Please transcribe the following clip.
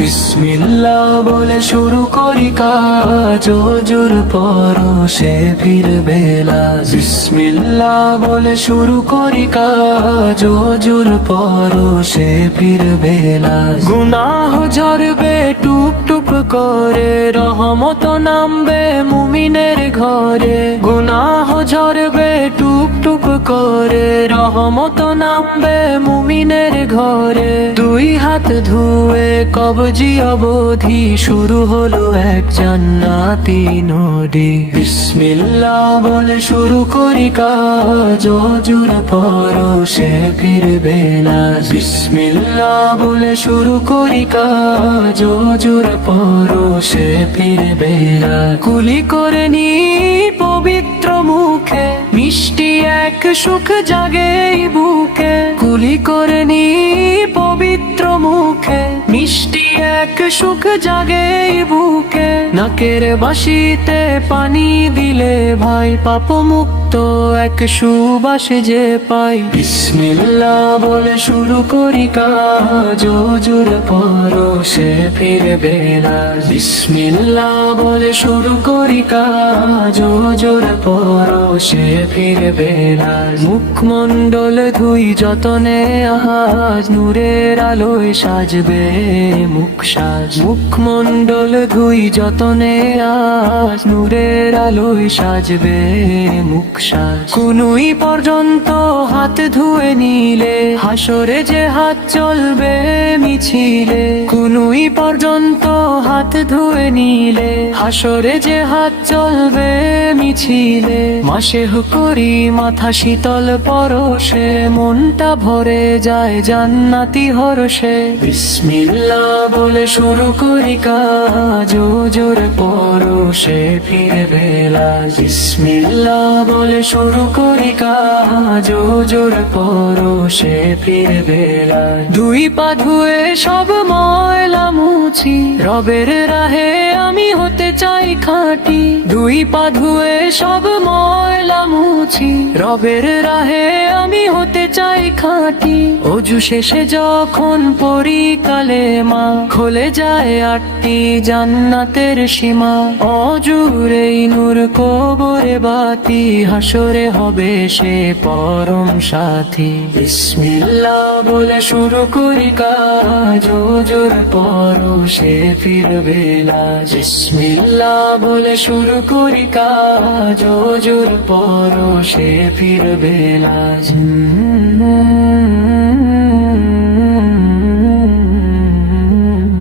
বিসমিল্লাহ বলে শুরু করি কাজ, ওজুর পরশে ফিরবে লাজ। বিসমিল্লাহ বলে শুরু করি কাজ, ওজুর পরশে ফিরবে লাজ। গুনাহ ঝরবে টুপ টুপ করে, রহমত নামবে মুমিনের ঘরে। গুনাহ ঝরবে টুপ টুপ করে, রহমত নামবে মুমিনের ঘরে। দুই হাত ধুয়ে কবজি অবধি শুরু হলো এক জান্নাতি নদী। বিসমিল্লাহ বলে শুরু করি কাজ, ওজুর পরশে ফিরবে লাজ। বিসমিল্লাহ বলে শুরু করি কাজ, ওজুর পরশে ফিরবে লাজ। কুলি করে নি পবিত্র মুখে, মিষ্টি এক সুখ জাগে এই বুকে। কুলি করে নি পবিত্র মুখে, মিষ্টি এক সুখ জাগে এই বুকে। নাকের বাঁশিতে পানি দিলে ভাই, পাপ মুক্ত এক সুবাস যে পাই। বিসমিল্লাহ বলে শুরু করি কাজ, ওজুর পরশে ফিরবে লাজ। বিসমিল্লাহ বলে শুরু করি কাজ, ওজুর পরশে ফিরবে লাজ। মুখমণ্ডল ধুই যতনে আজ, নূরের আলোয় সাজবে মুখ সাজ। মুখমণ্ডল ধুই যতনে আজ, নূরের আলোয় সাজবে মুখ সাজ। কুনুই পর্যন্ত হাত ধুয়ে নিলে, হাসরে যে হাত চলবে মিছিলে। কুনুই পর্যন্ত হাত ধুয়ে নিলে, হাসরে যে হাত চলবে মিছিলে। মাসে করি মাথা শীতল পরশে, মনটা ভরে যায় জান্নাতি হরষে। বিসমিল্লাহ বলে শুরু করি কাজ, ওজুর পরশে ফিরবে লাজ। বিসমিল্লাহ বলে শুরু করি কাজ, ওজুর পরশে ফিরবে লাজ। দুই পা ধুয়ে সব ময়লা মুছি, রবের রাহে আমি হতে চাই খাঁটি। দুই পা ধুয়ে সব ময়লা মুছি, রবের রাহে আমি হতে চাই খাঁটি। অজু শেষে যখন পড়ি কালেমা, খুলে যায় 8টি জান্নাতের সীমা। অজুর এই নূর কবরে বাতি, হাসরে হবে সে পরম সাথী। বিসমিল্লাহ বলে শুরু করি কাজ, ওজুর পরশে ফিরবে লাজ। বিসমিল্লাহ বলে শুরু করি কাজ, ওজুর পরশে ফিরবে লাজ।